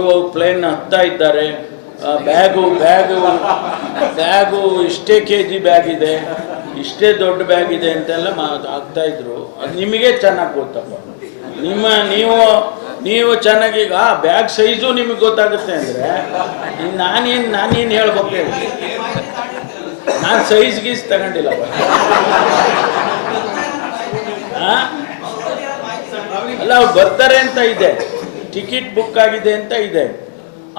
ಅವರು ಪ್ಲೇನ್ ಹತ್ತಾ ಇದ್ದಾರೆ, ಬ್ಯಾಗು ಇಷ್ಟೇ KG ಬ್ಯಾಗ್ ಇದೆ, ಇಷ್ಟೇ ದೊಡ್ಡ ಬ್ಯಾಗ್ ಇದೆ ಅಂತೆಲ್ಲ ಆಗ್ತಾ ಇದ್ರು. ಅದು ನಿಮಗೆ ಚೆನ್ನಾಗಿ ಗೊತ್ತಪ್ಪ. ನೀವು ಚೆನ್ನಾಗಿ ಈಗ ಬ್ಯಾಗ್ ಸೈಜು ನಿಮಗೆ ಗೊತ್ತಾಗುತ್ತೆ ಅಂದರೆ ನಾನೇನು ಹೇಳ್ಬೇಕು ಹೇಳಿ. ನಾನು ಸೈಜ್ ಗೀಸ್ ತಗೊಂಡಿಲ್ಲಪ್ಪ. ಅಲ್ಲ, ಅವ್ರು ಬರ್ತಾರೆ ಅಂತ ಇದೆ, ಟಿಕೆಟ್ ಬುಕ್ ಆಗಿದೆ ಅಂತ ಇದೆ.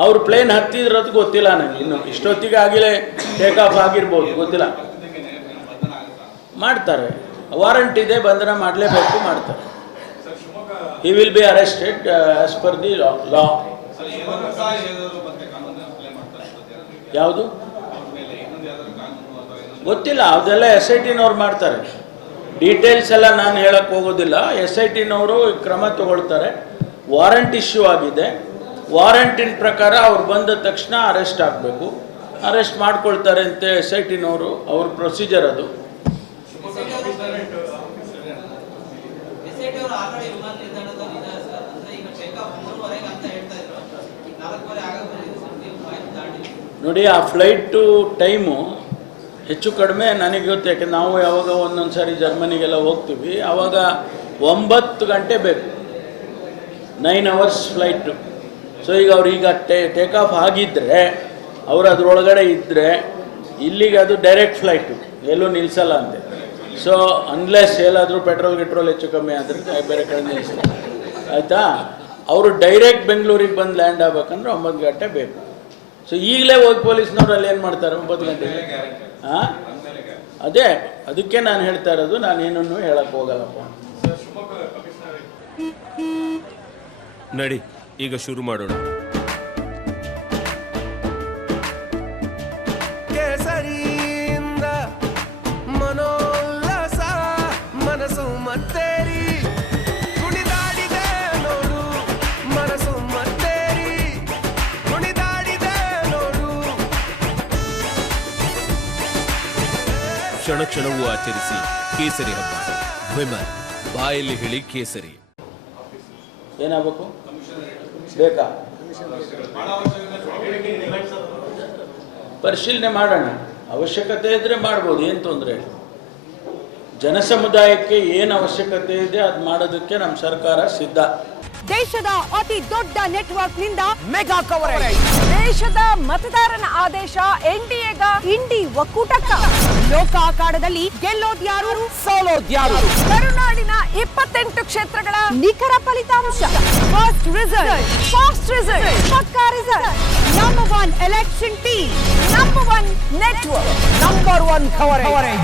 ಅವ್ರು ಪ್ಲೇನ್ ಹತ್ತಿದ್ರದ್ದು ಗೊತ್ತಿಲ್ಲ ನನಗೆ. ಇನ್ನು ಇಷ್ಟೊತ್ತಿಗೆ ಆಗಿಲೇ ಟೇಕ್ ಆಫ್ ಆಗಿರ್ಬೋದು, ಗೊತ್ತಿಲ್ಲ. ಮಾಡ್ತಾರೆ, ವಾರಂಟ್ ಇದೆ, ಬಂಧನ ಮಾಡಲೇಬೇಕು, ಮಾಡ್ತಾರೆ. He will be arrested as per the law. ಯಾವುದು ಗೊತ್ತಿಲ್ಲ, ಅದೆಲ್ಲ SIT-ನವ್ರು ಮಾಡ್ತಾರೆ. ಡೀಟೇಲ್ಸ್ ಎಲ್ಲ ನಾನು ಹೇಳಕ್ಕೆ ಹೋಗೋದಿಲ್ಲ. SIT-ನವರು ಕ್ರಮ ತಗೊಳ್ತಾರೆ. ವಾರಂಟ್ ಇಶ್ಯೂ ಆಗಿದೆ, ವಾರಂಟಿನ ಪ್ರಕಾರ ಅವ್ರು ಬಂದ ತಕ್ಷಣ ಅರೆಸ್ಟ್ ಆಗಬೇಕು. ಅರೆಸ್ಟ್ ಮಾಡ್ಕೊಳ್ತಾರೆ ಅಂತ SIT-ನವರು, ಅವ್ರ ಪ್ರೊಸೀಜರ್ ಅದು. ನೋಡಿ, ಆ ಫ್ಲೈಟು ಟೈಮು ಹೆಚ್ಚು ಕಡಿಮೆ ನನಗೆ ಗೊತ್ತು. ಯಾಕೆಂದ್ರೆ ನಾವು ಯಾವಾಗ ಒಂದೊಂದು ಸಾರಿ ಜರ್ಮನಿಗೆಲ್ಲ ಹೋಗ್ತೀವಿ, ಆವಾಗ 9 ಗಂಟೆ ಬೇಕು, 9 hours ಫ್ಲೈಟು. ಸೊ ಈಗ ಅವ್ರೀಗ ಟೇಕ್ ಆಫ್ ಆಗಿದ್ದರೆ, ಅವರು ಅದರೊಳಗಡೆ ಇದ್ದರೆ, ಇಲ್ಲಿಗೆ ಅದು ಡೈರೆಕ್ಟ್ ಫ್ಲೈಟು, ಎಲ್ಲೂ ನಿಲ್ಲಿಸಲ್ಲ ಅಂತೆ. ಸೊ ಅನ್ಲೆಸ್ ಎಲ್ಲಾದರೂ ಪೆಟ್ರೋಲ್ ಹೆಚ್ಚು ಕಮ್ಮಿ ಆದರೆ ಬೇರೆ ಕಡೆ ನಿಲ್ಲಿಸ್ತಾರೆ, ಆಯಿತಾ. ಅವರು ಡೈರೆಕ್ಟ್ ಬೆಂಗಳೂರಿಗೆ ಬಂದು ಲ್ಯಾಂಡ್ ಆಗ್ಬೇಕಂದ್ರೆ 9 ಗಂಟೆ ಬೇಕು. ಸೊ ಈಗಲೇ ಹೋಗಿ ಪೊಲೀಸ್ನವ್ರು ಅಲ್ಲಿ ಏನು ಮಾಡ್ತಾರೆ 9 ಗಂಟೆಗೆ? ಅದೇ ಅದಕ್ಕೆ ನಾನು ಹೇಳ್ತಾ ಇರೋದು, ನಾನೇನನ್ನು ಹೇಳಕ್ಕೆ ಹೋಗಲ್ಲಪ್ಪ. ನಡಿ, ಈಗ ಶುರು ಮಾಡೋಣ. ಕೇಸರಿಯಿಂದ ಮನೋಲ್ಲಾಸ ಮನಸ್ಸು ಮತ್ತೇರಿ ಕುಣಿದಾಡಿದೆ ನೋಡು, ಮನಸ್ಸು ಮತ್ತೇರಿ ಕುಣಿದಾಡಿದೆ ನೋಡು. ಕ್ಷಣ ಕ್ಷಣವೂ ಆಚರಿಸಿ ಕೇಸರಿ ಹಬ್ಬ. ವಿಮಲ್, ಬಾಯಲ್ಲಿ ಹೇಳಿ ಕೇಸರಿ. ಏನಾಗಬೇಕು ಬೇಕಾ? ಪರಿಶೀಲನೆ ಮಾಡೋಣ, ಅವಶ್ಯಕತೆ ಇದ್ದರೆ ಮಾಡ್ಬೋದು, ಏನು ತೊಂದರೆ ಇಲ್ಲ. ಜನಸಮುದಾಯಕ್ಕೆ ಏನು ಅವಶ್ಯಕತೆ ಇದೆ ಅದು ಮಾಡೋದಕ್ಕೆ ನಮ್ಮ ಸರ್ಕಾರ ಸಿದ್ಧ. ದೇಶದ ಅತಿ ದೊಡ್ಡ ನೆಟ್ವರ್ಕ್ ನಿಂದ ಮೆಗಾ ಕವರೇಜ್. ದೇಶದ ಮತದಾರನ ಆದೇಶ NDAಗ ಇಂಡಿ ಒಕ್ಕೂಟಕ್ಕ. ಲೋಕ ಅಖಾಡದಲ್ಲಿ ಗೆಲ್ಲೋದ್ಯಾರು, ಸೋಲೋದ್ಯಾರು. ಕರುನಾಡಿನ 28 ಕ್ಷೇತ್ರಗಳ ನಿಖರ ಫಲಿತಾಂಶ. ಫಾಸ್ಟ್ ರಿಸಲ್ಟ್, ಪಕ್ಕಾ result. Number 1 election team, number 1 network, number 1 coverage.